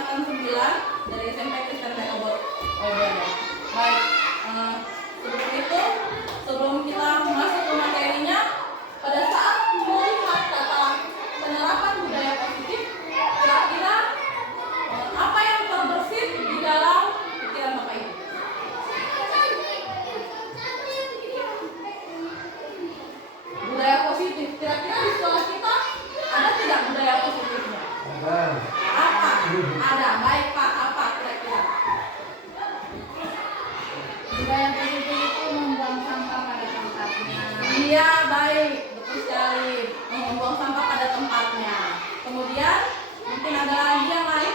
Angkatan 9 dari SMP Kristen Tekobot Obada. Baik, sebelum itu, sebelum kita masuk ke materinya, pada saat melihat kata penerapan budaya positif, kira-kira apa yang terbersit di dalam pikiran Bapak Ibu? Budaya positif, kira-kira di sekolah kita ada tidak budaya positifnya? Apa? Ada. Baik Pak, apa kira-kira? Budaya positif itu membuang sampah pada tempatnya. Iya, baik, betul sekali. Membuang sampah pada tempatnya. Kemudian mungkin ada lagi yang lain?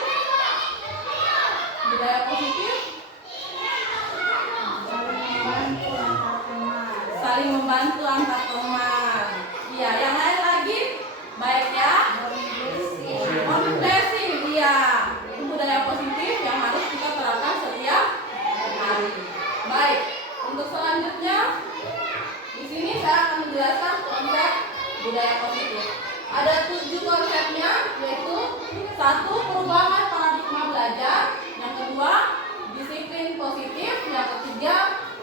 Budaya positif? Saling membantu antar teman. Iya, yang lain lagi? Baik ya. Morning blessing, iya. Itu budaya positif yang harus kita terapkan setiap hari. Baik, untuk selanjutnya di sini saya akan menjelaskan konsep budaya positif. Ada 7 konsepnya, yaitu 1. Perubahan paradigma belajar. Yang kedua, disiplin positif. Yang ketiga,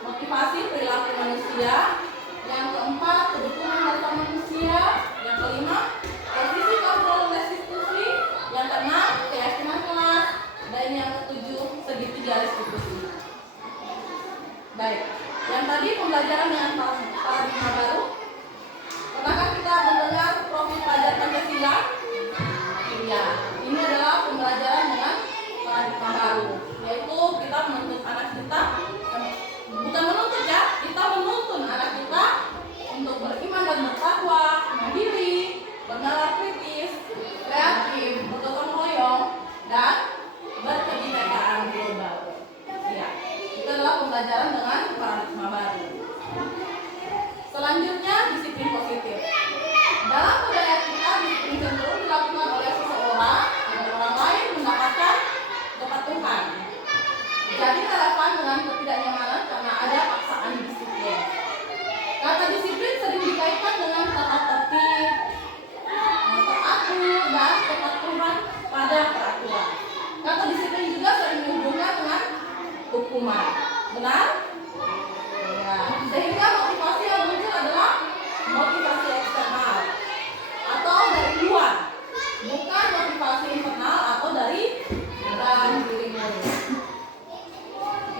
motivasi perilaku manusia. Yang keempat, kebutuhan dasar manusia. Yang kelima, posisi kontrol restitusi. Yang keenam, keyakinan kelas. Dan yang ketujuh, segitiga restitusi. Baik, yang tadi pembelajaran dengan paradigma baru. Pernahkah kita mendengar profil pelajar Pancasila? Iya, ini adalah pembelajaran dengan paradigma baru, yaitu kita menuntut anak kita, bukan menuntut ya, kita menuntun anak kita untuk beriman dan bertakwa, mandiri, bernalar kritis, kreatif, bergotong royong, dan berkebinekaan global. Ya, itu adalah pembelajaran dengan paradigma baru. Selanjutnya, disiplin positif. Dalam budaya kita, disiplin cenderung dilakukan oleh seseorang agar orang lain mendapatkan kepatuhan. Jadi relevan dengan ketidaknyamanan karena ada paksaan disiplin. Kata disiplin sering dikaitkan dengan tata tertib, teratur, dan kepatuhan pada peraturan. Kata disiplin juga sering dihubungkan dengan hukuman. Benar? Ya. Sehingga motivasi yang muncul adalah motivasi eksternal atau dari luar, bukan motivasi internal atau dari dalam dirimu.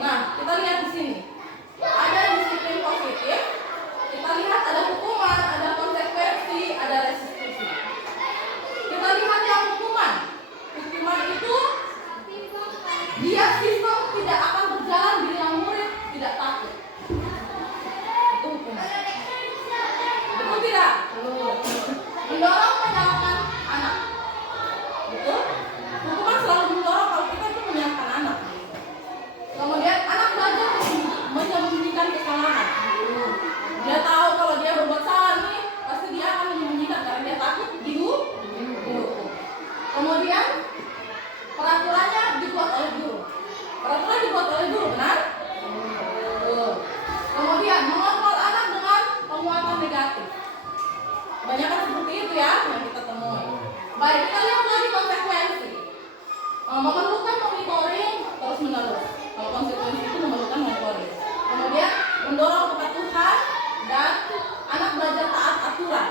Nah, kita lihat di sini. Ada disiplin positif. Kita lihat ada hukuman, ada konsekuensi, ada restitusi. Kita lihat yang hukuman. Hukuman itu dia sistem tidak akan berjalan bila murid tidak takut. Itu hukuman. Betul tidak? Mendorong menyalahkan anak. Betul? Hukuman selalu mendorong kalau kita itu menyalahkan anak. Kemudian anak belajar menyembunyikan kesalahan. Dia tahu kalau dia berbuat salah nih, pasti dia akan menyembunyikan karena dia takut dihukum. Kemudian peraturannya dibuat oleh guru. Peraturan dibuat oleh guru, benar? Kemudian mengontrol anak dengan penguatan negatif. Banyak kan seperti itu ya yang kita temui. Baik, kita lihat lagi konsekuensi. Memerlukan monitoring terus menerus. Kalau konsekuensi itu memerlukan monitoring. Kemudian mendorong kepatuhan dan anak belajar taat aturan.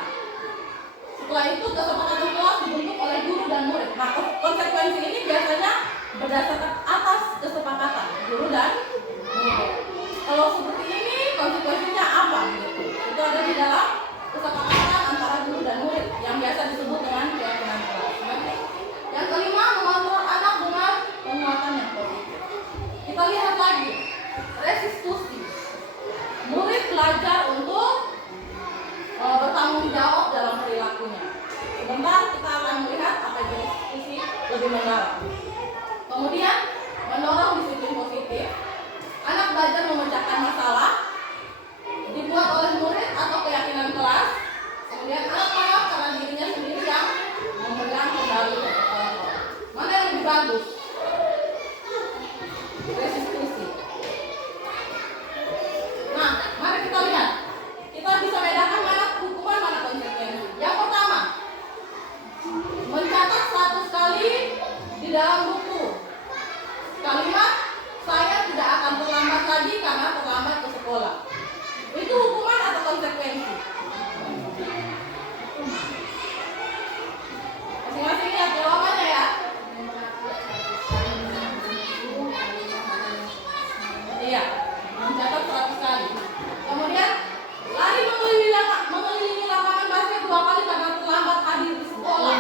Setelah itu kesepakatan kelas dibentuk oleh guru dan murid. Nah, konsekuensi ini biasanya berdasarkan atas kesepakatan guru dan murid. Kalau seperti ini konsekuensinya apa? Gitu. Itu ada di dalam kesepakatan antara guru dan murid yang biasa disebut dengan keyakinan kelas. Yang kelima, mengontrol anak dengan penguatan yang positif. Kita lihat lagi restitusi. Murid belajar untuk bertanggung jawab dalam perilakunya. Sebentar kita akan melihat apa itu restitusi lebih mendalam. Kemudian mendorong disiplin positif. Anak belajar memecahkan masalah dibuat oleh murid atau keyakinan kelas. Kemudian anak paham karena dirinya sendiri yang memegang kendali kontrol. Mana yang lebih bagus? Restitusi. Nah, mari kita lihat. Kita bisa bedakan mana hukuman, mana konsekuensi. Yang pertama, mencatat 100 kali di dalam buku. kalimat saya tidak akan terlambat lagi karena terlambat ke sekolah. Itu hukuman atau konsekuensi? Masing-masing lihat jawabannya ya. Iya, mencatat 100 kali. Kemudian lari mengelilingi lapangan basket 2 kali karena terlambat hadir di sekolah.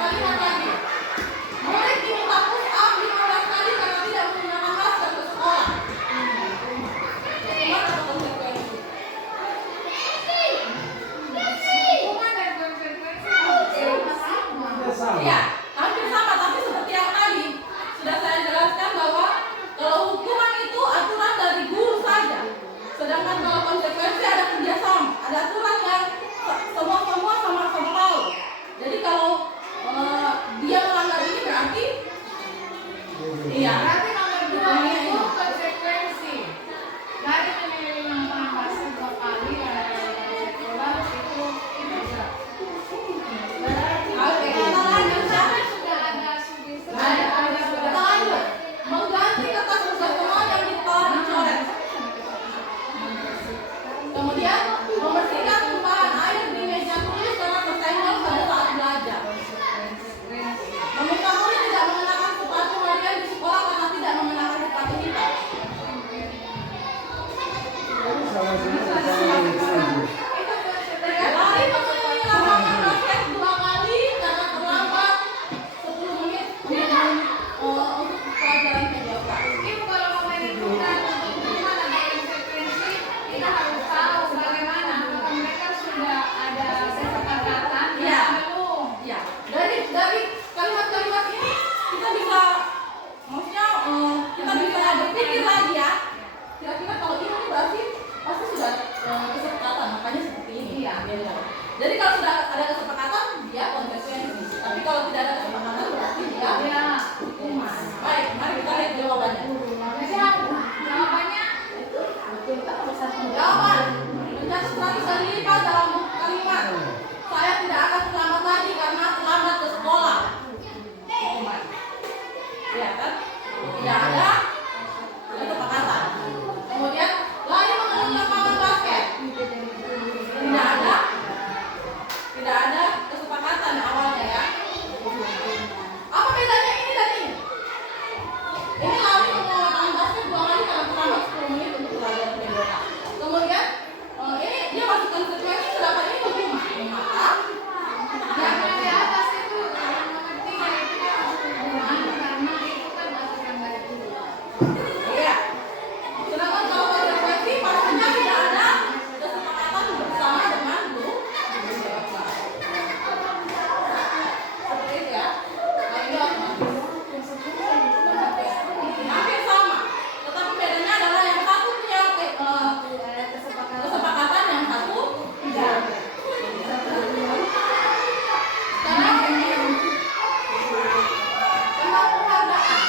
Kalimat lagi. Murid diminta push up 15 kali karena tidak menggunakan masker ke sekolah. Hukuman atau konsekuensi? Iya, hampir sama, tapi seperti yang tadi sudah saya jelaskan bahwa kalau hukuman itu aturan dari guru saja, sedangkan kalau konsekuensi ada kerjasama, ada aturan yang semua sama-sama tahu. Jadi kalau dia melanggar ini berarti iya. Berarti nomor 2 itu konsekuensi. Dari mengelilingi lapangan basket 2 kali sekolah itu bisa. Oke, kita lanjut ya. Sudah ada studi Kita lanjut. Mengganti kertas pertemuan yang telah dicoret. Kemudian membersihkan tumpahan air di meja tulis karena tersenggol pada saat belajar. Meminta murid tidak mengenakan sepatu harian di sekolah karena tidak mengenakan sepatu hitam. Lari mengelilingi lapangan basket 2 kali karena terlambat 10 menit untuk pelajaran kebiasaan. Ibu kalau mau menentukan untuk hukuman atau konsekuensi, kita harus tahu bagaimana apakah mereka sudah ada kesepakatan Iya. atau belum. Ya, dari kalimat-kalimat ini kita bisa, maksudnya kita bisa berpikir lagi ya. Kira-kira kalau ini berarti pasti sudah kesepakatan, makanya seperti ini. Iya. Jadi kalau sudah ada kesepakatan, dia konsekuensi. Tapi kalau tidak ada kesepakatan, berarti dia Ya. hukuman. Baik, mari kita lihat jawabannya. Jadi jawabannya Jawaban mencatat 100 kali lipat dalam kalimat. Saya tidak akan terlambat lagi karena terlambat ke sekolah. Hukuman. Ya kan? Tidak ada kesepakatan. Kemudian lari mengelilingi lapangan basket. Tidak ada kesepakatan awalnya ya. Apa bedanya ini dan ini? Ini lari mengelilingi lapangan basket 2 kali karena terlambat 10 menit untuk pelajaran kebiasaan. Kemudian ini dia masuk konsekuensi, sedangkan ini hukuman. Maka yang di atas itu yang nomor 3 itu kan hukuman karena itu kan aturan dari guru. iya. Sedangkan kalau konsekuensi pastinya tidak ada kesepakatan bersama dengan guru. Seperti itu ya. Nah, ini otomatis. Hampir sama. Tetapi bedanya adalah yang satu punya kesepakatan, yang satu tidak. Sekarang tentang penghargaan.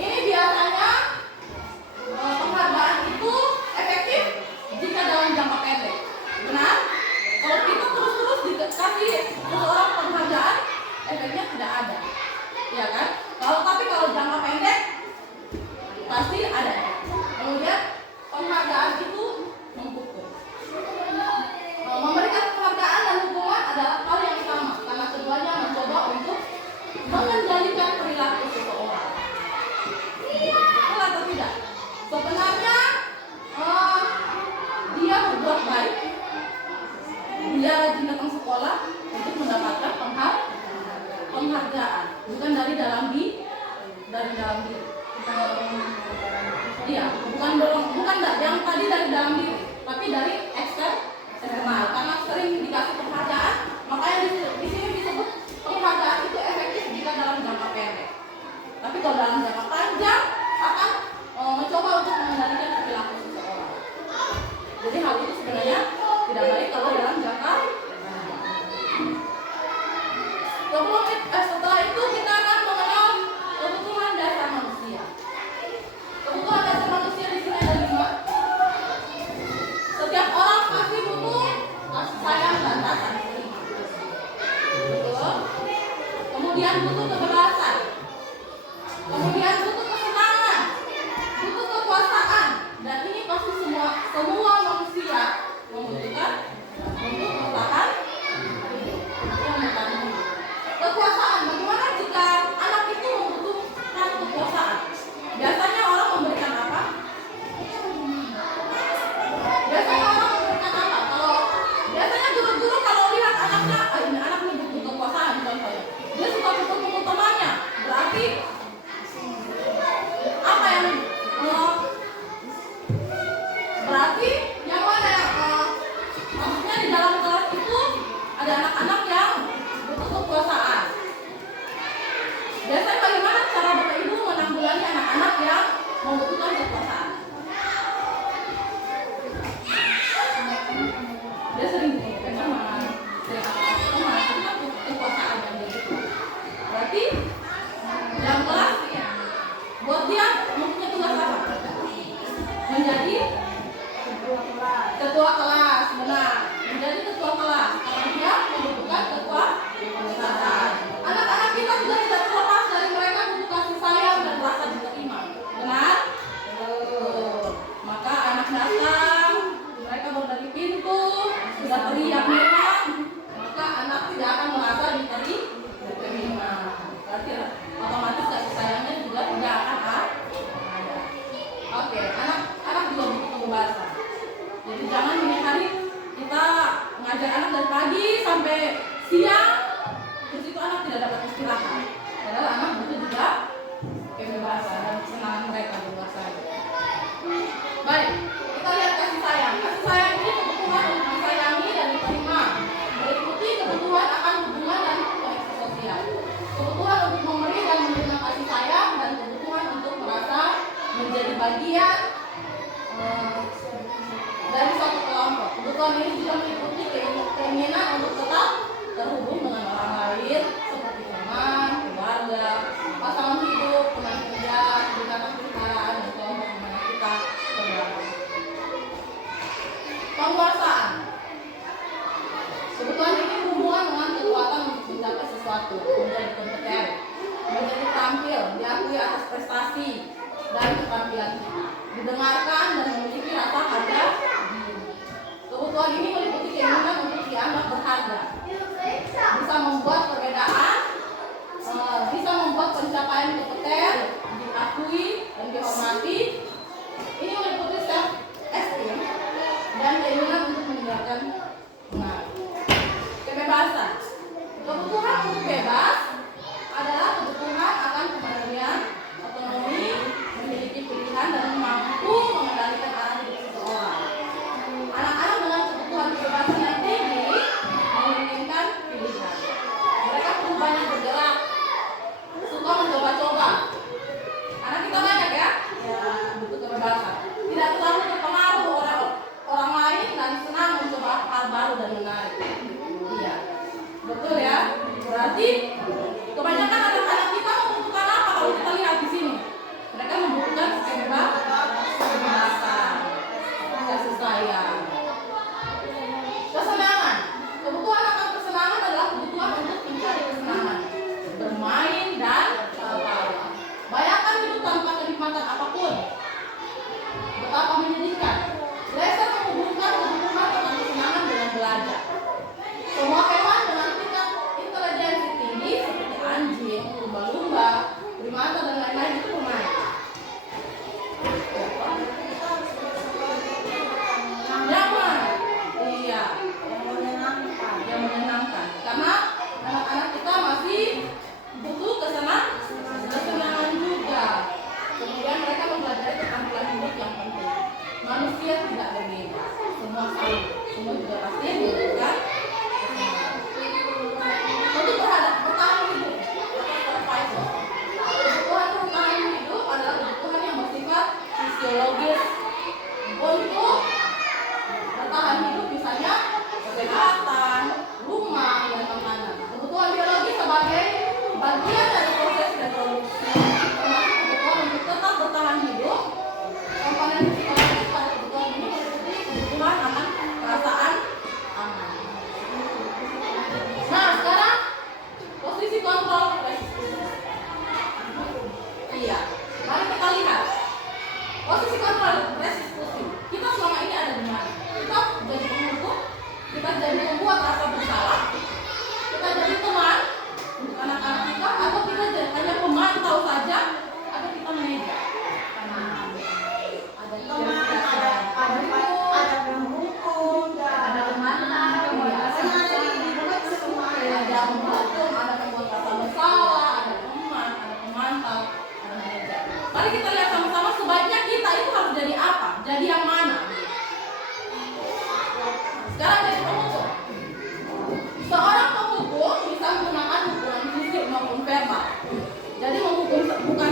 Ini biasanya penghargaan itu efektif jika dalam jangka pendek. Benar? Kalau kita terus-terus dikasih seseorang penghargaan, efeknya tidak ada. Ya kan? Tapi kalau jangka pendek pasti ada. Kemudian penghargaan itu mempukul. Memberikan penghargaan dan hukuman adalah hal yang sama karena keduanya mencoba untuk mengendalikan perilaku seseorang. Betul atau tidak? Sebenarnya dia berbuat baik, dia rajin datang sekolah untuk mendapatkan penghargaan, bukan dari dalam diri. Iya, bukan yang tadi dari dalam diri, tapi dari eksternal. Karena sering dikasih penghargaan, makanya di sini disebut penghargaan itu efektif jika dalam jangka pendek. Tapi kalau dalam jangka panjang akan mencoba untuk mengendalikan perilaku seseorang. Jadi hal itu sebenarnya tidak baik kalau dalam jangka panjang. Setelah itu kita akan mengenal kebutuhan dasar manusia. Kebutuhan dasar manusia di sini ada 5. Setiap orang kemudian butuh kebebasan, kemudian butuh kesenangan, butuh kekuasaan, dan ini pasti semua manusia membutuhkan untuk bertahan hidup. Kekuasaan, bagaimana jika anak itu membutuhkan kekuasaan? Biasanya orang memberikan apa? Biasanya guru-guru kalau lihat anaknya, ini anak butuh kekuasaan contohnya, dia suka pukul-pukul temannya. Berarti apa yang berarti yang mana yang maksudnya di dalam kelas itu ada anak-anak yang butuh kekuasaan. Biasanya bagaimana cara bapak ibu menanggulangi anak-anak yang membutuhkan kekuasaan? Dia sering teman, itu kekuasaan yang dia butuh. Berarti yang kelas buat dia mempunyai tugas apa? Menjadi ketua kelas, benar. Menjadi ketua kelas karena dia membutuhkan kekuasaan. Anak-anak kita juga tidak terlepas dari mereka butuh kasih sayang dan rasa diterima, benar? Maka anak datang, mereka baru dari pintu, sudah teriak-teriak, maka anak tidak akan merasa diterima. Berarti otomatis kasih sayangnya juga tidak akan ada. Oke, anak juga butuh kebebasan. Jadi jangan ini hari kita ngajar anak dari pagi sampai siang, terus itu anak tidak dapat istirahat. Padahal anak butuh juga kebebasan dan kesenangan mereka berbuat. Baik, kita lihat kasih sayang. Kasih sayang ini kebutuhan untuk disayangi dan diterima. Meliputi kebutuhan akan hubungan dan koneksi sosial. Kebutuhan untuk memberi dan menerima kasih sayang dan kebutuhan untuk merasa menjadi bagian dari suatu kelompok. Kebutuhan ini juga meliputi keinginan untuk tetap terhubung dengan orang lain seperti teman, keluarga, pasangan hidup, teman kerja, binatang peliharaan, dan kelompok di mana kita berada. Penguasaan. Kebutuhan ini berhubungan dengan kekuatan untuk mencapai sesuatu, menjadi kompeten, menjadi tampil, diakui atas prestasi dan keterampilan kita, didengarkan dan memiliki rasa harga diri. Kebutuhan ini meliputi keinginan untuk dianggap berharga, bisa membuat perbedaan, bisa membuat pencapaian kompeten diakui dan dihormati. Ini meliputi self esteem dan keinginan untuk meninggalkan benar. Kebebasan. Kebutuhan untuk bebas adalah kebutuhan akan kemandirian, otonomi, memiliki pilihan dan mampu mengendalikan arah hidup seseorang. Anak-anak dengan kebutuhan kebebasan yang tinggi menginginkan pilihan. Mereka perlu banyak bergerak, suka mencoba-coba. Anak kita banyak ya, butuh kebebasan. Tidak terlalu terpengaruh oleh orang lain dan senang mencoba hal baru dan menarik. Iya, betul ya. Berarti kebanyakan anak-anak kita membutuhkan apa kalau kita lihat di sini? Mereka membutuhkan kebebasan, kasih sayang, kesenangan. Kebutuhan akan kesenangan adalah kebutuhan untuk mencari kesenangan, bermain dan tertawa. Bayangkan hidup tanpa kenikmatan apapun, betapa menyedihkan. Lester menghubungkan kebutuhan akan kesenangan dengan belajar. Semua hewan dengan tingkat intelijensi tinggi seperti anjing, lumba-lumba, primata dan lain-lain itu bermain. Nyaman, iya, yang menyenangkan. Karena anak-anak kita masih butuh kesenangan juga. Kemudian mereka mempelajari keterampilan hidup yang penting. Manusia tidak berbeda, semua sama, semua juga pasti membutuhkan kesenangan. Untuk bertahan hidup, survival. Kebutuhan bertahan hidup adalah kebutuhan yang bersifat fisiologis. Untuk bertahan hidup misalnya kesehatan, rumah, dan makanan. Kebutuhan biologis sebagai bagian dari proses reproduksi, termasuk kebutuhan untuk tetap bertahan hidup. Komponen psikologis pada kebutuhan ini meliputi kebutuhan akan perasaan aman. Sekarang jadi penghukum. Seorang penghukum bisa menggunakan hukuman fisik maupun verbal. Jadi menghukum itu bukan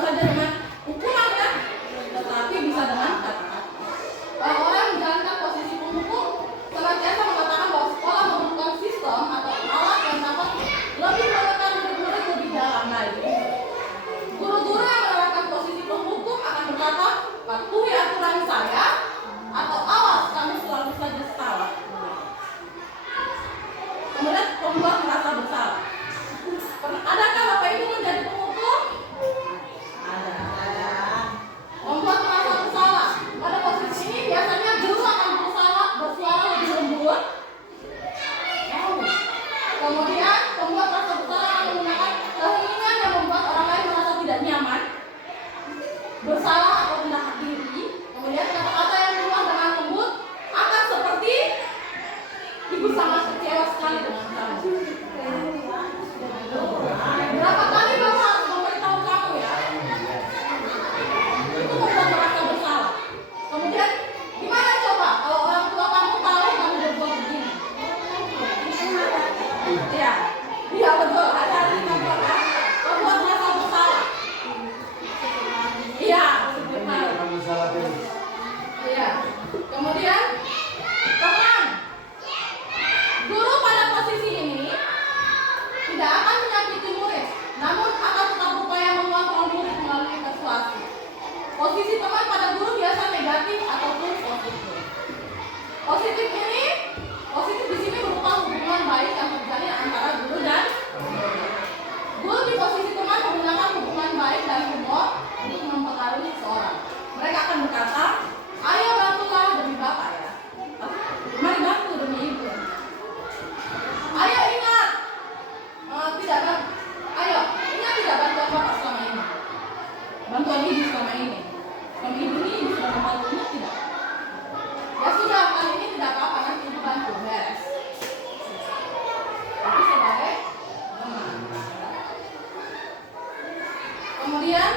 saja dengan hukuman ya, tetapi bisa dengan kata-kata. Orang menjalankan posisi penghukum senantiasa mengatakan bahwa sekolah memerlukan sistem atau alat yang dapat lebih menekan murid-murid lebih dalam lagi. Guru-guru yang menerapkan posisi penghukum akan berkata, patuhi aturan saya, atau awas kamu selalu saja salah. Kemudian pembuat merasa bersalah. Adakah Bapak Ibu menjadi penghukum? Ada. Membuat merasa bersalah. Pada posisi ini biasanya guru akan bersuara lebih lembut. Kemudian pembuat merasa bersalah akan menggunakan kehengingan yang membuat orang lain merasa tidak nyaman, bersalah atau rendah diri. Kemudian kata-kata yang keluar dengan lembut akan seperti ibu sangat kecewa sekali dengan kamu. Berapa kali Bapak harus memberitahu kamu ya? Itu membuat merasa bersalah. Kemudian gimana coba kalau orang tua kamu tahu kamu berbuat begini? Iya betul. Ada di kantor ya. Membuat merasa bersalah. Iya, iya. Kemudian teman, guru pada posisi ini tidak akan menyakiti murid, namun akan tetap berupaya mengontrol murid melalui persuasi. Posisi teman pada guru biasa negatif ataupun positif. Positif di sini berupa hubungan baik yang terjadi antara guru dan murid. Guru di posisi teman menggunakan hubungan baik dan humor untuk mempengaruhi seseorang. Mereka akan berkata, ayo bantulah demi Bapak ya. Mari bantu demi Ibu. Ayo ingat, tidak bantuan Bapak selama ini. Bantuan Ibu selama ini. Selama Ibu ini sudah membantunya tidak? Ya sudah, kali ini tidak apa-apa, nanti Ibu bantu, beres. Tapi sebagai teman. Kemudian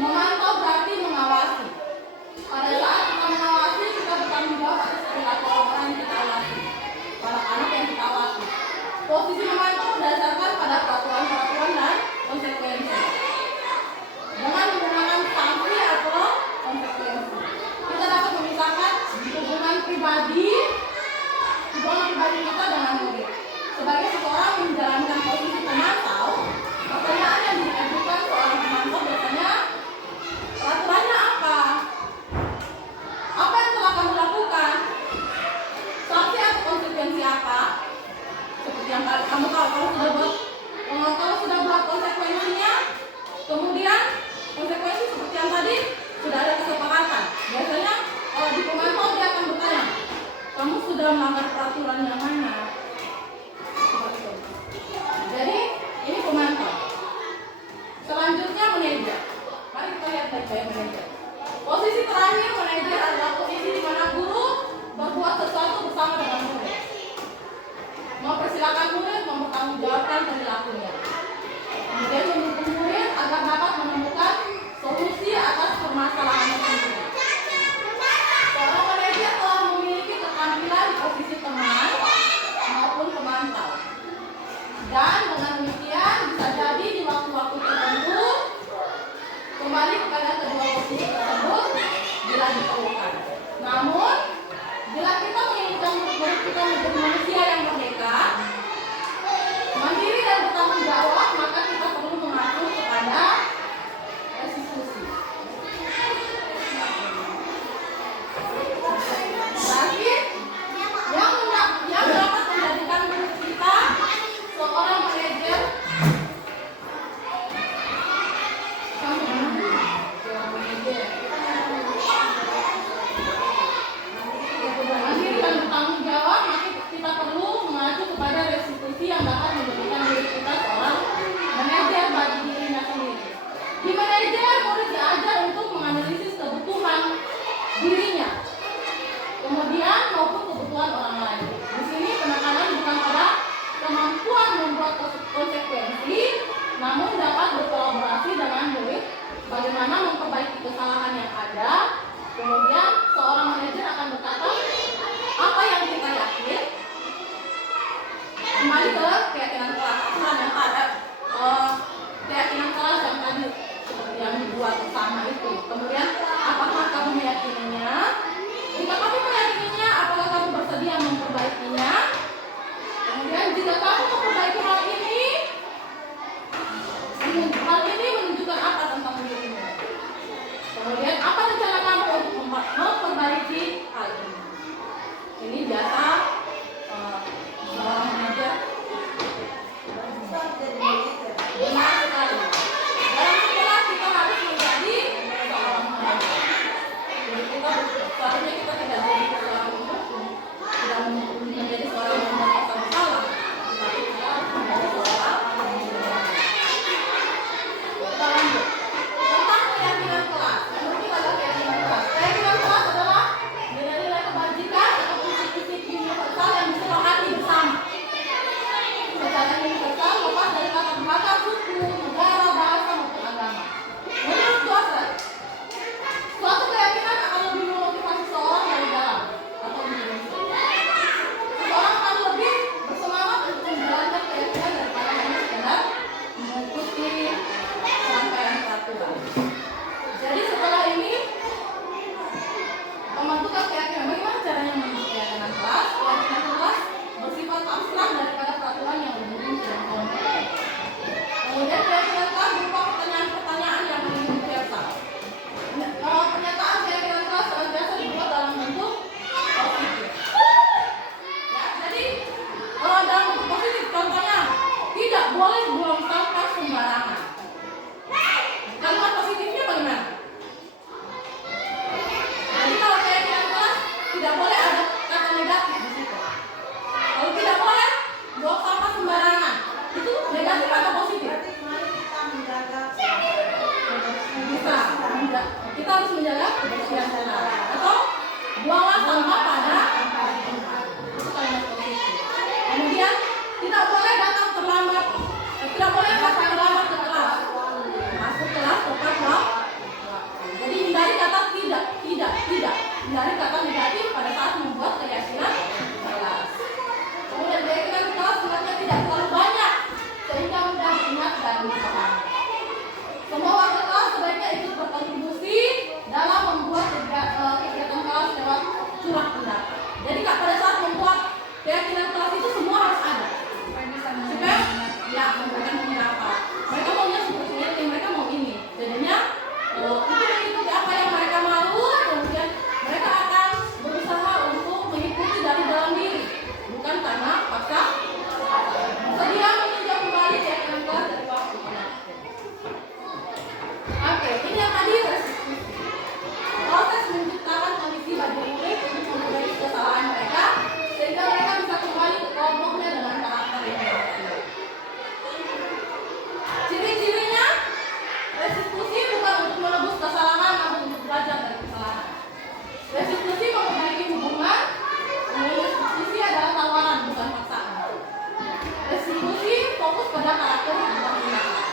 memantau berarti mengawasi. Pada saat kita mengawasi, kita bertanggung jawab atas perilaku orang yang kita awasi, anak-anak yang kita awasi. Posisi memantau berdasarkan pada peraturan dan konsekuensi. Dengan menggunakan sanksi atau konsekuensi, kita dapat memisahkan hubungan pribadi kita dengan murid. Sebagai seseorang yang menjalankan posisi pemantau, pertanyaan yang diajukan seorang pemantau biasanya, peraturannya apa? Apa yang telah kamu lakukan? Sanksi atau konsekuensi apa? Seperti yang kamu tahu, kalau sudah buat konsekuensinya, kemudian konsekuensi seperti yang tadi sudah ada kesepakatan. Biasanya di pemantau dia akan bertanya, kamu sudah melanggar peraturan yang mana? Jadi ini pemantau. Selanjutnya manajer. Mari kita lihat baik-baik manajer. Posisi terakhir manajer adalah posisi di mana guru berbuat sesuatu bersama dengan murid. Mempersilakan murid mempertanggungjawabkan perilakunya. Kemudian mendukung murid agar dapat menemukan solusi atas permasalahan tersebut. Seorang manajer telah memiliki keterampilan di posisi teman maupun pemantau. Dan dengan demikian bisa jadi di waktu-waktu tertentu kembali kepada kedua posisi tersebut bila diperlukan. Namun, bila kita menginginkan murid kita menjadi manusia yang merdeka, mandiri dan bertanggung jawab, maka kita perlu mengacu kepada restitusi. Berarti yang dapat menjadikan murid kita seorang manajer mandiri dan bertanggung jawab, maka kita perlu mengacu kepada restitusi yang dapat menjadikan diri kita seorang manajer bagi dirinya sendiri. Di manajer, murid diajar untuk menganalisis kebutuhan dirinya, kemudian maupun kebutuhan orang lain. Di sini penekanan bukan pada kemampuan membuat konsekuensi, namun dapat berkolaborasi dengan murid bagaimana memperbaiki kesalahan yang ada Kemudian seorang manajer akan berkata, apa yang kita yakin kembali ke keyakinan kelas, yang pada keyakinan kelas yang tadi seperti yang dibuat bersama itu. Kemudian apakah kamu meyakininya? Jika kamu meyakininya, apakah kamu bersedia memperbaikinya? Kemudian jika kamu memperbaiki hal ini menunjukkan apa tentang dirimu? Kemudian apa rencana kamu untuk memperbaiki hal ini? Ini biasa seorang manajer benar sekali. Dalam sekolah kita harus menjadi seorang manajer. Jadi seharusnya kita tidak jadi seorang pemimpin, tidak menjadi seorang yang merasa bersalah, tapi kita harus menjadi seorang manajer. Kita lanjut tentang keyakinan kelas. Yang penting adalah keyakinan kelas. Keyakinan kelas adalah nilai-nilai kebajikan atau prinsip-prinsip universal yang disepakati bersama. Secara universal lepas dari latar belakang suku, negara, bahasa maupun agama. Menurut dosen, suatu keyakinan akan lebih memotivasi seorang dari dalam atau diri sendiri. Seseorang akan lebih bersemangat untuk menjalankan keyakinan daripada hanya sekedar mengikuti rangkaian peraturan. Jadi setelah ini pembentukan keyakinan. Bagaimana caranya membentuk keyakinan kelas? Keyakinan kelas bersifat abstrak daripada peraturan yang umum dan konkret. Kemudian keyakinan kelas berupa pertanyaan-pertanyaan yang mengikuti pernyataan keyakinan kelas biasa dibuat dalam bentuk positif. Ya, jadi dalam bentuk positif, contohnya tidak boleh buang sampah sembarangan. Kalimat positifnya bagaimana? Jadi kalau keyakinan kelas tidak boleh ada kata negatif di situ. Kalau tidak boleh buang sampah sembarangan, itu negatif atau positif? Kita harus menjaga kebersihan tanah. Atau buanglah sampah pada tempat. Itu kalimat positif. Kemudian tidak boleh datang terlambat. Tidak boleh datang terlambat ke kelas. Masuk kelas tepat waktu. Jadi hindari kata tidak. Hindari kata negatif pada saat membuat keyakinan kelas. Kemudian keyakinan kelas sebenarnya tidak terlalu banyak sehingga mudah diingat dan dipahami. Semua warga kelas sebaiknya ikut berkontribusi dalam membuat kegiatan kelas lewat surat pendapat. Jadi pada saat membuat keyakinan kelas itu semua harus ada. Supaya ya memberikan pendapat. Mereka maunya seperti ini, mereka mau ini. Jadinya itu mengikuti apa yang mereka mau. Kemudian mereka akan berusaha untuk mengikuti dari dalam diri, bukan karena paksa. Sedia meninjau kembali keyakinan kelas dari waktu ke waktu. Oke, ini yang tadi restitusi. Proses menciptakan kondisi bagi murid untuk memperbaiki kesalahan mereka sehingga mereka bisa kembali ke kelompoknya dengan karakter yang baik. Ciri-cirinya, restitusi bukan untuk menebus kesalahan namun untuk belajar dari kesalahan. Restitusi memperbaiki hubungan, restitusi adalah tawaran bukan paksaan. Restitusi fokus pada karakter bukan tindakan.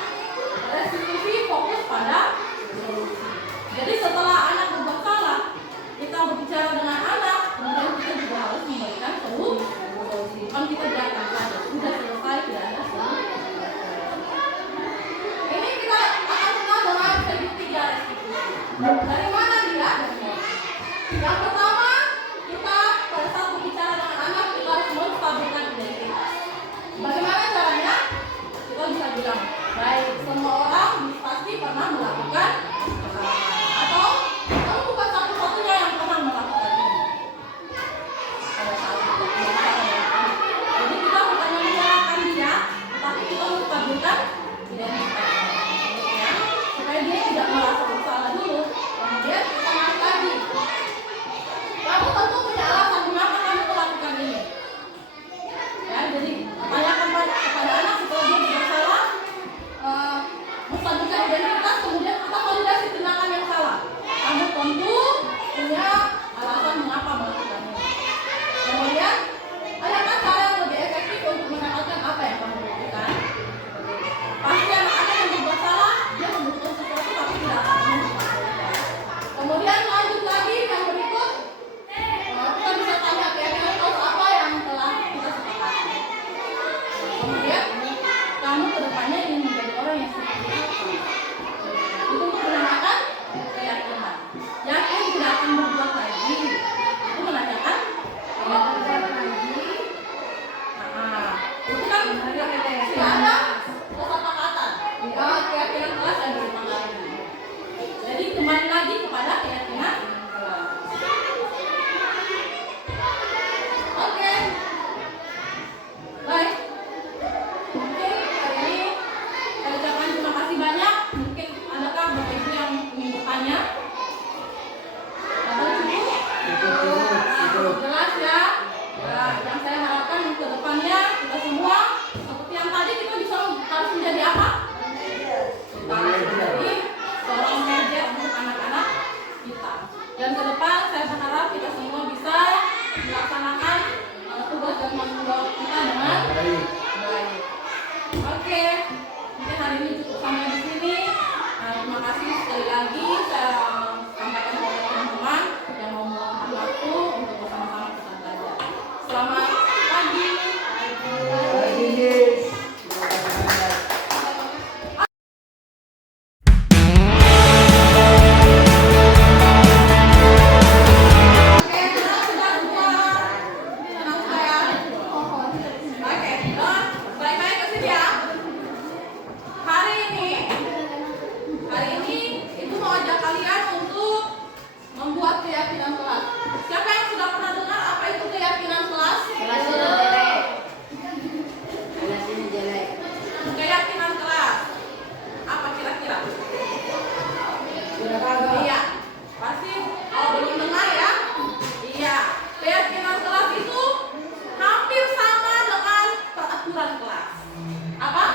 Restitusi fokus pada solusi. Jadi setelah anak berbuat salah, kita berbicara dengan anak, kemudian kita juga harus memberikan solusi. Bukan kita biarkan saja, sudah selesai tidak ada solusi. Ini kita akan kenal dengan segitiga restitusi. Dari mana dia? Yang pertama, kita pada saat berbicara dengan anak, kita harus menstabilkan identitas. Bagaimana caranya? Kita bisa bilang, baik, semua orang pasti pernah melakukan kesalahan. Atau kamu bukan satu-satunya yang pernah melakukan ini. Pada saat kita berbicara dengan anak. Jadi kita bukan menyalahkan dia, tapi kita menstabilkan identitas. Ya, supaya dia tidak merasa bersalah dulu, baik. Baik. Oke, mungkin hari ini cukup sampai di sini. Terima kasih sekali lagi. Saya sampaikan kepada teman-teman yang mau meluangkan waktu untuk bersama-sama kita belajar. Selamat pagi. Oke, sudah semua. Tenang sudah ya. Oke, baik-baik ke sini ya. Hari ini itu mau ajak kalian untuk membuat keyakinan kelas. Siapa yang sudah pernah dengar apa itu keyakinan kelas? Keyakinan kelas. Apa kira-kira? Iya. Pasti kalau belum dengar ya. Iya. Keyakinan kelas itu hampir sama dengan peraturan kelas. Apa?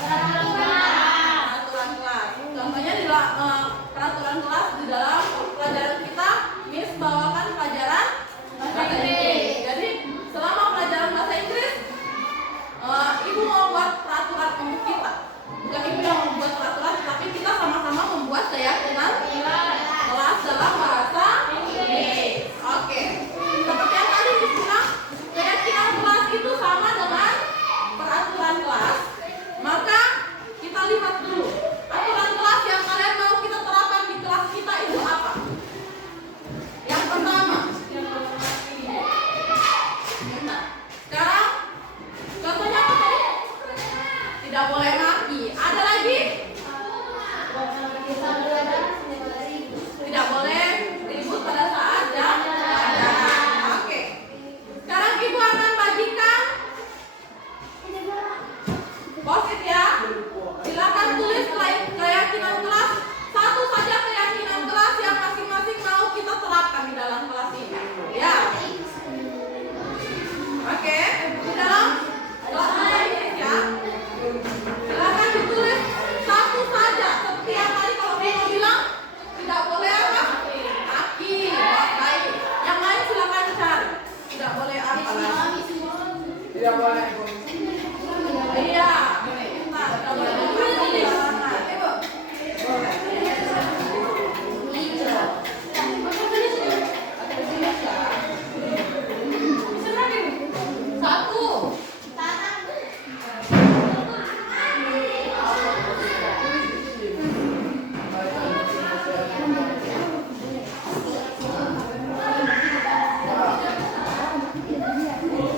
Peraturan kelas. Contohnya di peraturan kelas di dalam pelajaran kita, Miss bawakan pelajaran bahasa Inggris. Jadi selama pelajaran bahasa Inggris, Ibu mau buat peraturan untuk kita. Bukan Ibu yang membuat peraturan, tapi kita sama-sama membuat keyakinan kelas dalam bahasa Inggris. Oke. Seperti yang tadi Miss bilang, keyakinan kelas itu sama dengan peraturan kelas. Maka kita lihat dulu aturan kelas yang kalian mau kita terapkan di kelas kita itu apa? Yang pertama, nah, sekarang contohnya apa tadi? Tidak boleh maki. Ada lagi? Tidak boleh ribut pada saat jam pelajaran. Oke. Sekarang Ibu akan bagikan post-it ya. Silakan tulis keyakinan kelas. Satu saja keyakinan kelas yang masing-masing mau kita terapkan di dalam kelas ini. Ya. Oke. Di dalam kelas ini ya. Silakan ditulis satu saja. Seperti yang tadi kalau Mama bilang tidak boleh apa? Kaki. Baik. Yang lain silakan cari. Tidak boleh apa lagi? Tidak boleh. Iya. Nah, tidak boleh berhenti. Satu.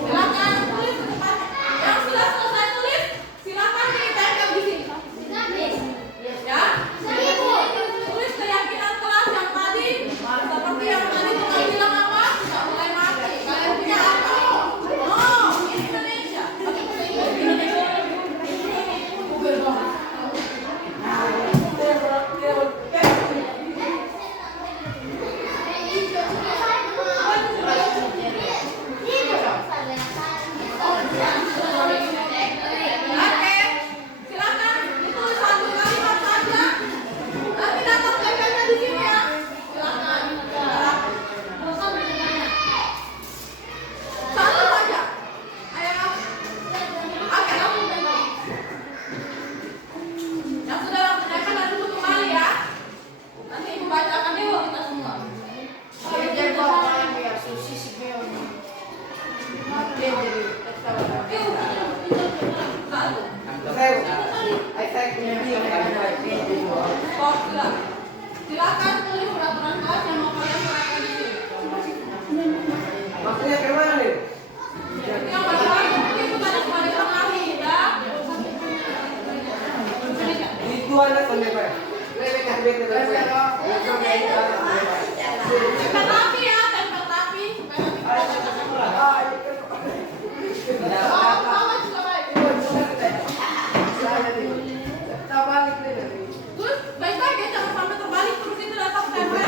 Silakan tulis ke depan. Yang sudah selesai tulis, silakan ditempel di sini. Ya. Tulis keyakinan kelas yang tadi, seperti yang tadi Tuhan bilang apa? Tidak boleh mati. Kalian punya apa? Oh, Indonesia. Pakai bahasa Inggris Indonesia. Oke, silakan ditulis satu kalimat saja. Nanti dapat tempelnya di sini ya. Silakan. Satu saja. Ayo. Oke, langsung tempel. Yang sudah langsung tempel dan duduk kembali ya. Nanti Ibu bacakan dulu kita semua. Satu. Stop, silakan tulis peraturan kelas yang mau kalian terapkan di sini. Maksudnya kemana nih? Yang pertama itu tadi kembali kemari ya. Itu anak sampai pak. Lebih kabel ke depan. Tempel tapi ya, tempel tapi supaya nanti kita baca. Oh, mama juga baik. Terus baik-baik ya, jangan sampai terbalik terus itu datang tempel.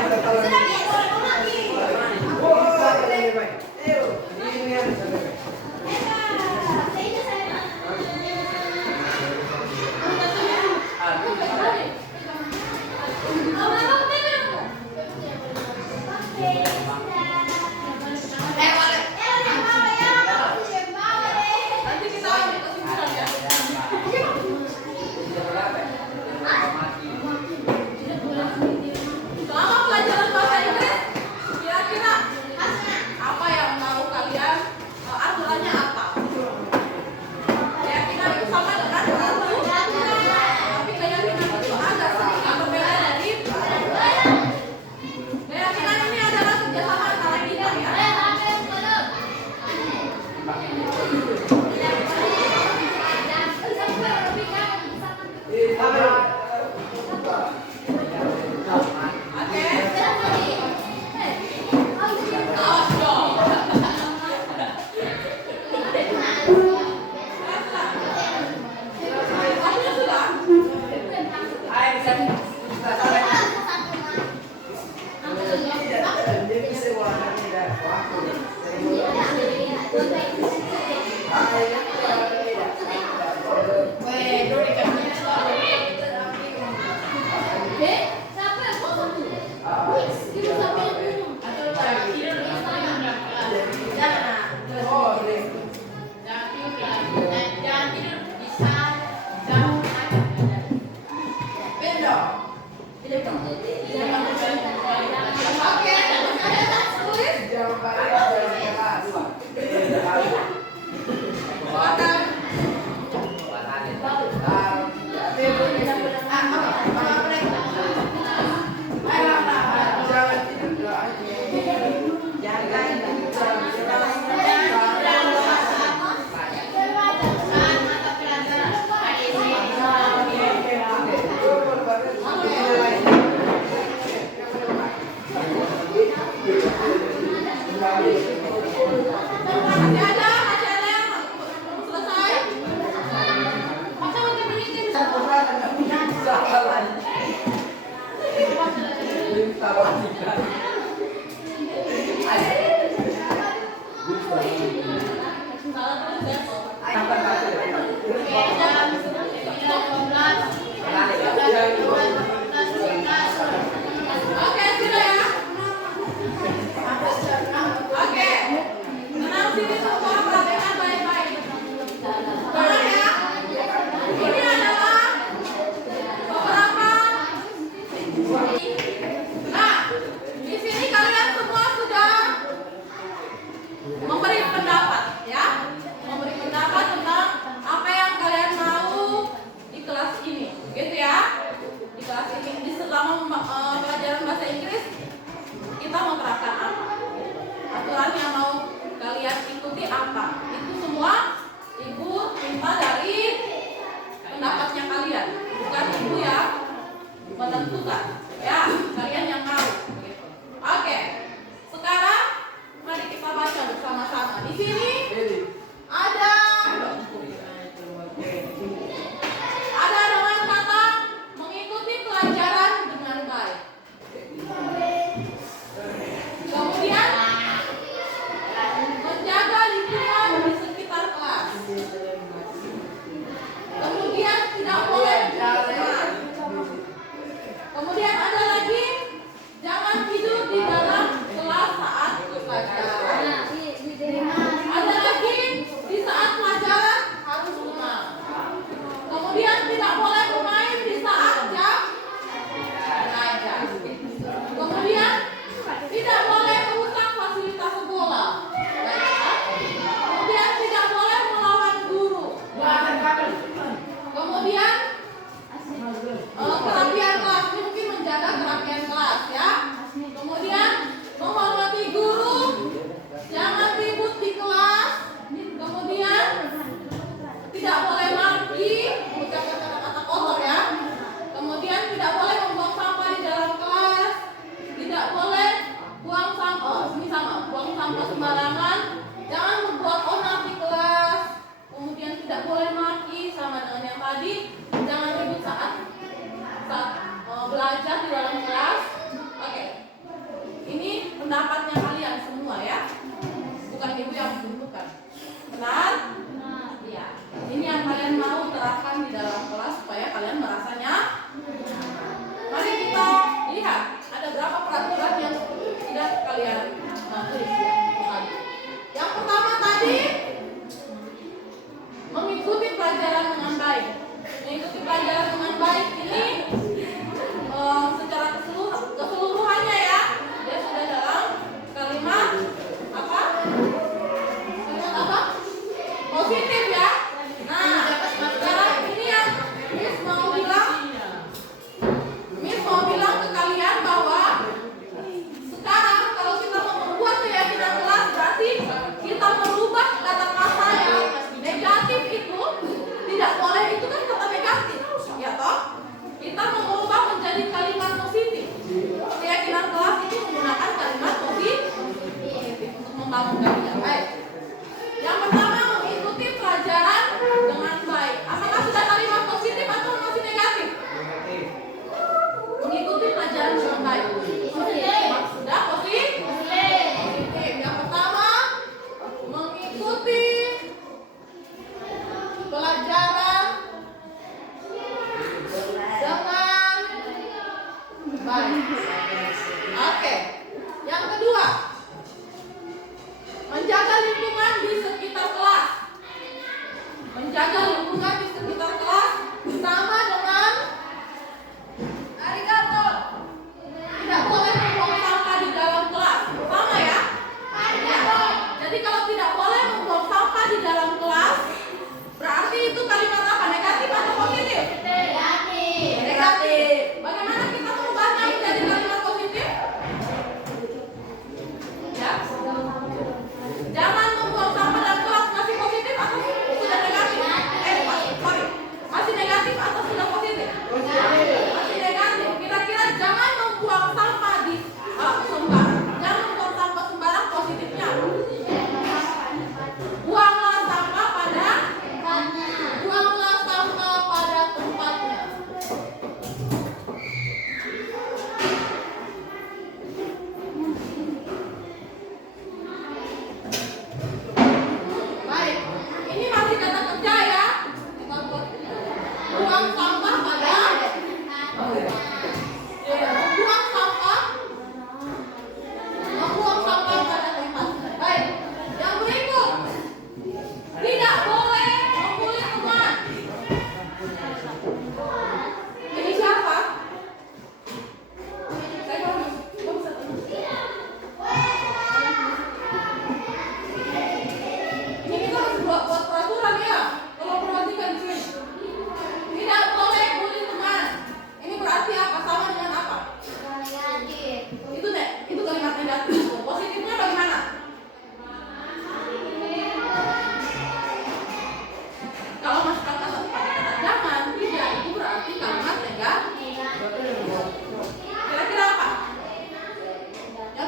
Salah terus ya. Jam 9.12 sudah 12 Oke, sudah ya. Oke. Tenang sini semua, perhatikan baik-baik. Tenang ya. Ini adalah beberapa. Nah, di sini kalian semua sudah memberi pendapat ya. Memberi pendapat tentang apa yang kalian mau di kelas ini. Gitu ya. Di kelas ini di selama pelajaran bahasa Inggris kita menerapkan apa? Aturan yang mau kalian ikuti apa? Itu semua ibu minta dari pendapatnya kalian, bukan ibu yang menentukan. Ya, kalian yang mau. Gitu. Oke. Sekarang mari kita baca bersama-sama. Di sini ada dengan kata mengikuti pelajaran dengan baik. Kemudian menjaga lingkungan di sekitar kelas. Kemudian tidak boleh berteman. Kemudian ada lagi jangan tidur di dalam kelas saat pelajaran. Ada lagi di saat pelajaran harus tenang. Kemudian tidak boleh bermain di saat jam belajar. Kemudian tidak boleh merusak fasilitas sekolah. Baiklah. Kemudian tidak boleh melawan guru. Kemudian kerapian kelas, mungkin menjaga kerapian kelas ya. Kemudian menghormati guru, jangan ribut di kelas. Kemudian tidak boleh maki, mengucapkan kata-kata kotor ya. Kemudian tidak boleh membuang sampah di dalam kelas. Tidak boleh buang sampah, buang sampah sembarangan. Jangan membuat onar di kelas. Kemudian tidak boleh maki sama dengan yang tadi. Jangan ribut saat belajar di dalam kelas. Oke. Ini pendapatnya kalian semua ya. Bukan ibu yang menentukan. Benar? Iya. Ini yang kalian mau terapkan di dalam kelas supaya kalian merasanya. Mari kita lihat ada berapa peraturan yang tidak kalian tulis ya. Yang pertama tadi mengikuti pelajaran dengan baik. Mengikuti pelajaran dengan baik ini secara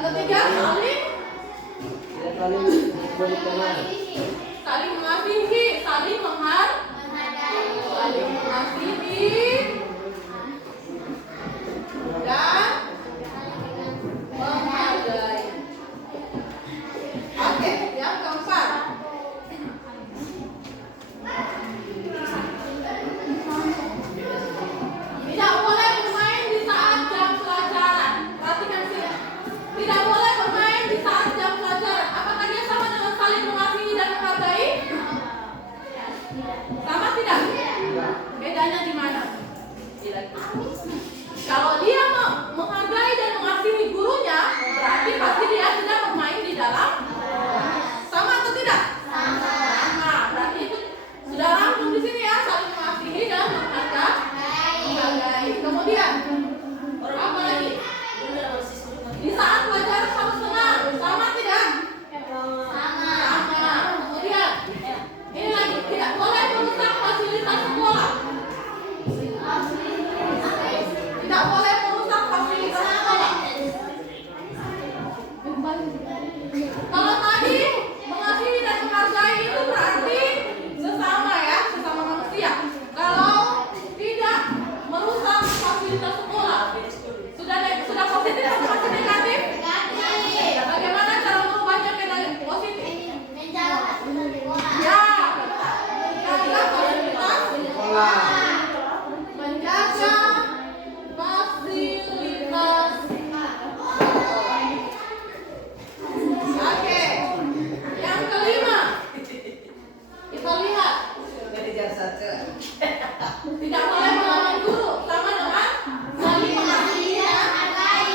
ketiga, saling Tidak saling memberi teman. saling mengasihi, saling mengasihi dan menghargai. Oke, yang keempat. Tidak boleh bermain di saat jam pelajaran. Perhatikan sini. Tidak boleh bermain di saat jam pelajaran. Apakah dia sama dengan saling mengasihi dan menghargai? Sama tidak? Bedanya di mana? Kalau dia menghargai dan mengasihi gurunya, berarti pasti dia sedang bermain di dalam. Sama atau tidak? Sama. Berarti itu sudah langsung di sini ya, saling mengasihi dan menghargai. Kemudian apa lagi? Di saat pelajaran harus tenang. Sama tidak? Sama. Kemudian ini lagi, tidak boleh merusak fasilitas sekolah. Tidak boleh merusak fasilitas sekolah. Kalau tadi mengasihi dan menghargai itu berarti sesama ya, sesama manusia. Kalau tidak merusak fasilitas sekolah, sudah positif atau masih negatif? Bagaimana cara merubahnya ke positif? Ya, menjaga fasilitas Sekolah. menjaga fasilitas. Oke, yang kelima, kita lihat Jadi jasa. tidak boleh melawan guru, sama dengan saling mengasihi dan menghargai.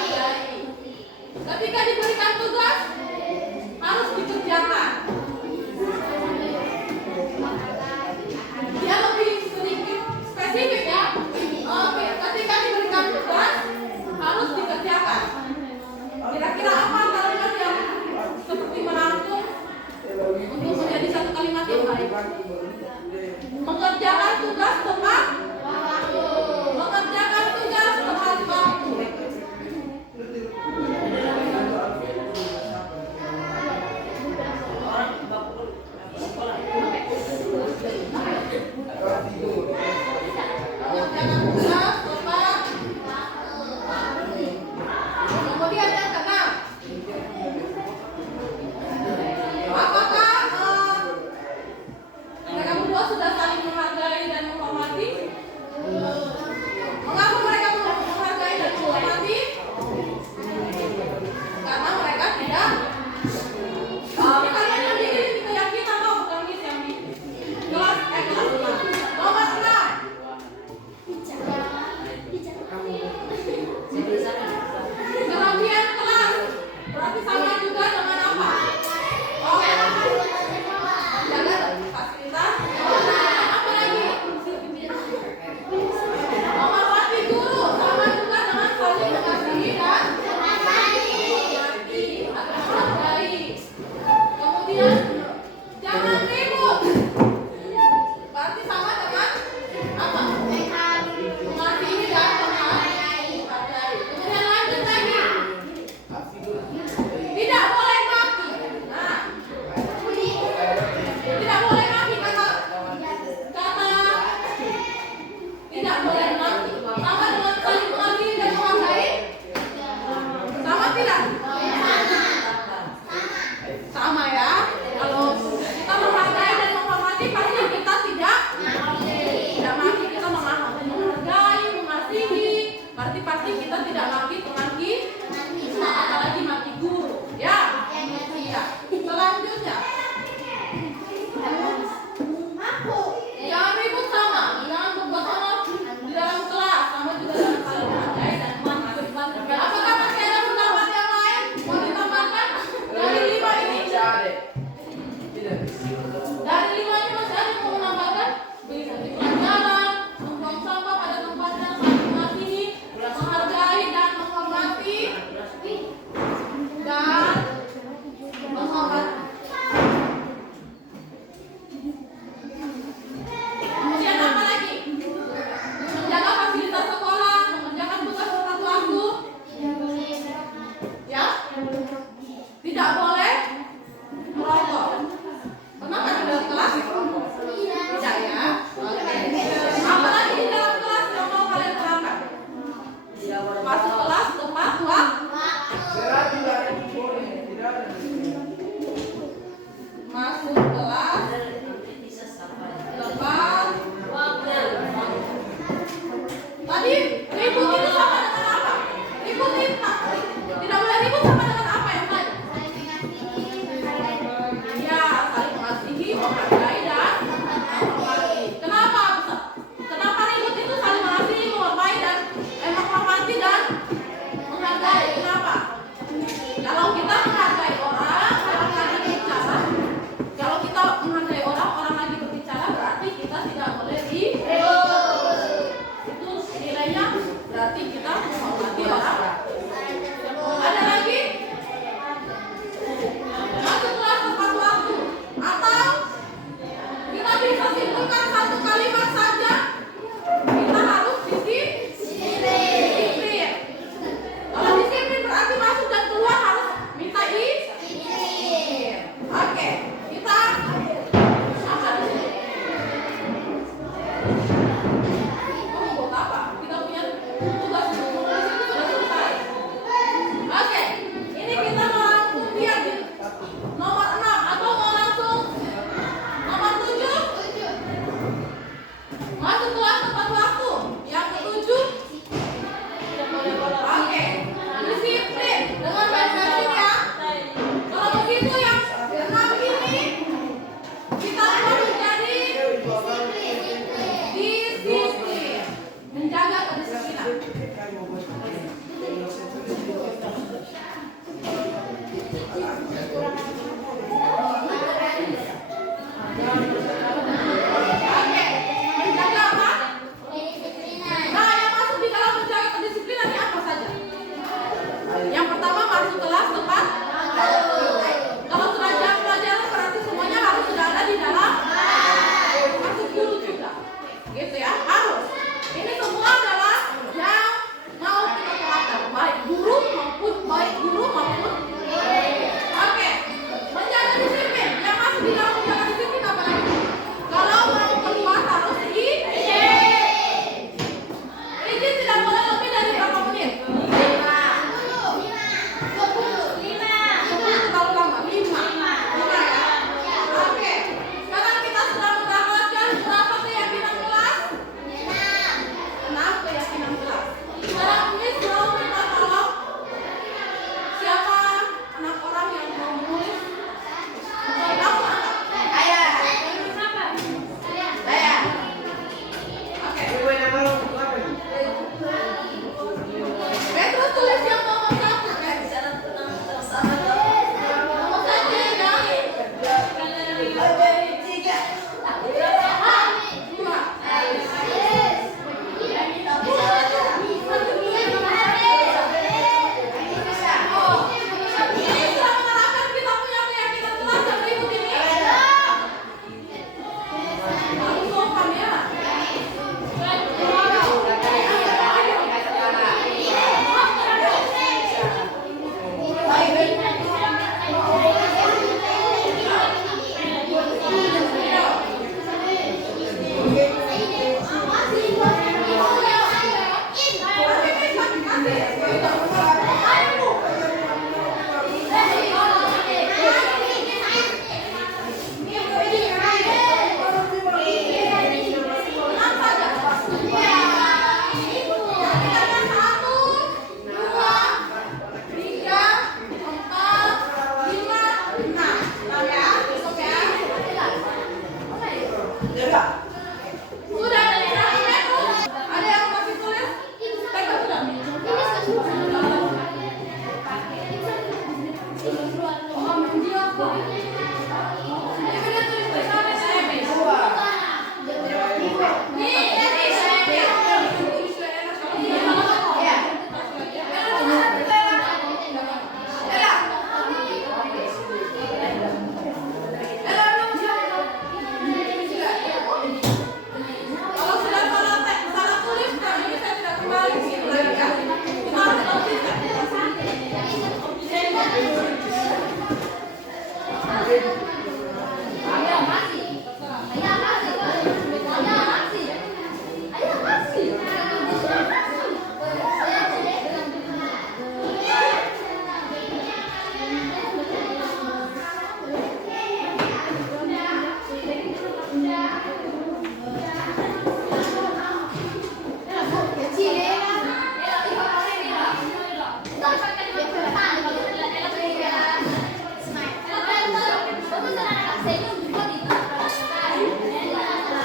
Ketika diberikan tugas harus dikerjakan. Dia lebih sedikit spesifik ya. Oke, ketika diberikan tugas harus dikerjakan. Kira-kira apa kalimat yang seperti merangkum untuk menjadi satu kalimat yang baik? Mengerjakan tugas tepat waktu. Mengerjakan tugas tepat waktu. Mengerjakan tugas tepat waktu. Kemudian yang keenam. Apakah mereka berdua sudah saling menghargai dan menghormati? Mengapa mereka menghargai dan menghormati? Karena mereka tidak. Ini kalian yang bikin itu yang kita tahu, bukan kita yang bikin. Kelas nomor 6. Kerapian kelas berarti sama juga dengan apa? Oh, jaga fasilitas. Apa lagi? Menghormati guru sama juga dengan saling mengasihi dan menghargai. Kemudian jangan ribut. Berarti sama dengan apa? Mengasihi dan menghargai. Kemudian lanjut lagi. Tidak boleh maki. Nah, tidak boleh maki kata tidak boleh maki. Sama dengan saling mengasihi dan menghargai. Sama tidak? Sama ya. Kalau kita menghargai dan menghormati pasti kita tidak maki. Kita menghargai, mengasihi. Berarti pasti kita tidak maki, apalagi maki guru. Ya. Selanjutnya. Jangan ribut sama. Jangan berbuat salah di dalam kelas. Sama juga dalam saling menghargai dan menghargai. Apakah masih ada pendapat yang lain?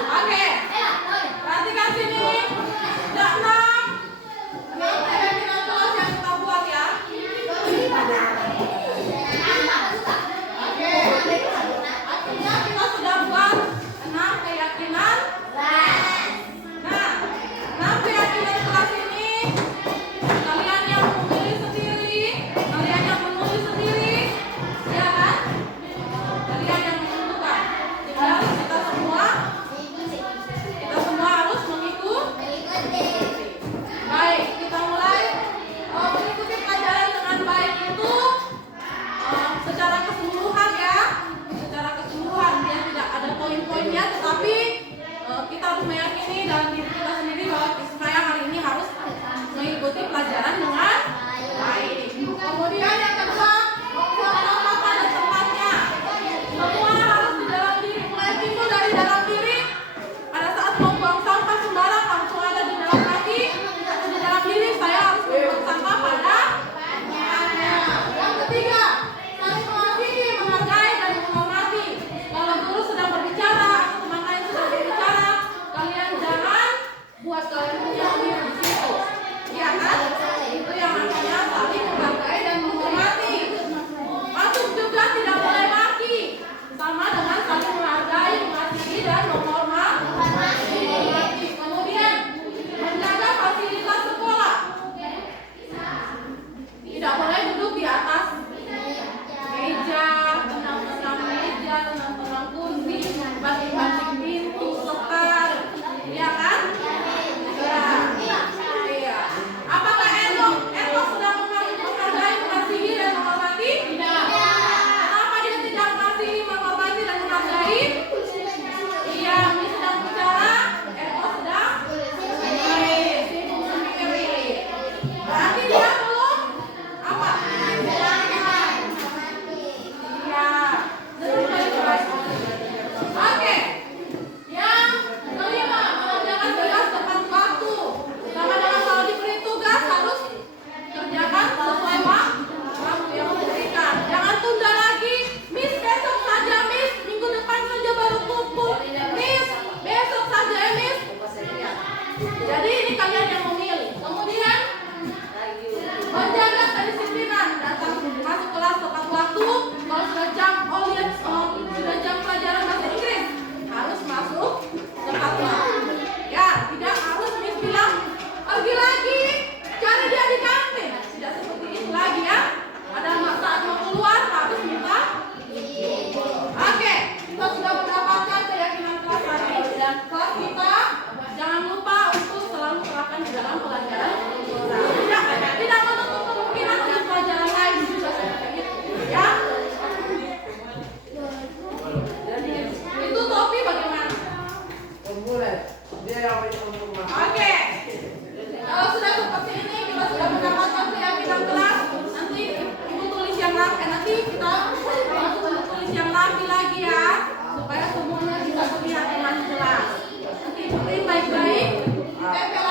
Oke, perhatikan sini. Ada 6 keyakinan kelas yang kita buat ya. Oke, artinya kita sudah buat 6 keyakinan. Nah, 6 keyakinan kelas ini kalian yang memilih sendiri, kalian yang menulis sendiri, ya kan? Kalian yang menentukan. Tinggal kita semua harus mengikuti. Baik, kita mulai mengikuti pelajaran dengan baik itu secara keseluruhan ya, secara keseluruhan biar tidak ada poin-poinnya, tetapi kita harus meyakini dalam diri kita sendiri bahwa saya hari ini harus mengikuti pelajaran dengan baik. Kemudian yang kedua, buang sampah pada tempatnya. Semua harus di dalam diri, mulai timbul dari dalam diri. Pada saat mau buang sampah sembarang langsung ada di dalam hati atau di dalam diri, saya harus membuang sampah pada tempatnya. Yang ketiga, saling mengasihi, menghargai dan menghormati. Kalau guru sedang berbicara atau teman lain sedang berbicara, kalian jangan buat kalian punya di situ. Ya kan? Itu yang namanya saling menghargai dan menghormati. Masuk juga tidak boleh maki. Sama dengan saling menghargai, mengasihi dan menghormati. Kemudian menjaga fasilitas sekolah. Tidak boleh duduk di atas meja, tenang-tenang meja, tenang-tenang kursi, banting-banting pintu, setar, ya kan? Ya. Iya. Apakah Eno sedang menghargai, mengasihi dan menghormati? Tidak. Kenapa dia tidak mengasihi, menghormati dan menghargai? Iya, ini sedang bicara, Eno sedang sibuk sendiri. Berarti dia belum apa? Iya, sedang baik-baik. Oke. Yang kelima, mengerjakan tugas tepat waktu. Sama dengan kalau diberi tugas harus kerjakan sesuai waktu yang diberikan. Jangan tunda lagi. Miss, besok saja Miss. Minggu depan saja baru kumpul. Miss, besok saja ya Miss. Jadi ini kalian yang memilih. Kemudian menjaga kedisiplinan. Datang masuk kelas tepat waktu. Kalau sudah jam, sudah jam pelajaran bahasa Inggris, harus masuk tepat waktu. Ya, tidak harus Miss bilang pergi lagi, cari dia di kantin. Tidak seperti itu lagi ya. Pada saat mau keluar harus minta. Oke, kita sudah mendapatkan keyakinan kelas hari dan kelas kita. Jangan lupa untuk selalu terapkan di dalam pelajaran. Tidak menutup kemungkinan untuk pelajaran lain juga seperti itu. Ya. Itu topi bagaimana? Oke. Kalau sudah seperti ini, kita sudah mendapatkan keyakinan kelas. Nanti ibu tulis yang rapi. Nanti kita tulis yang rapi lagi ya, supaya semuanya bisa terlihat dengan jelas. Nanti ibu baik-baik. Ditempel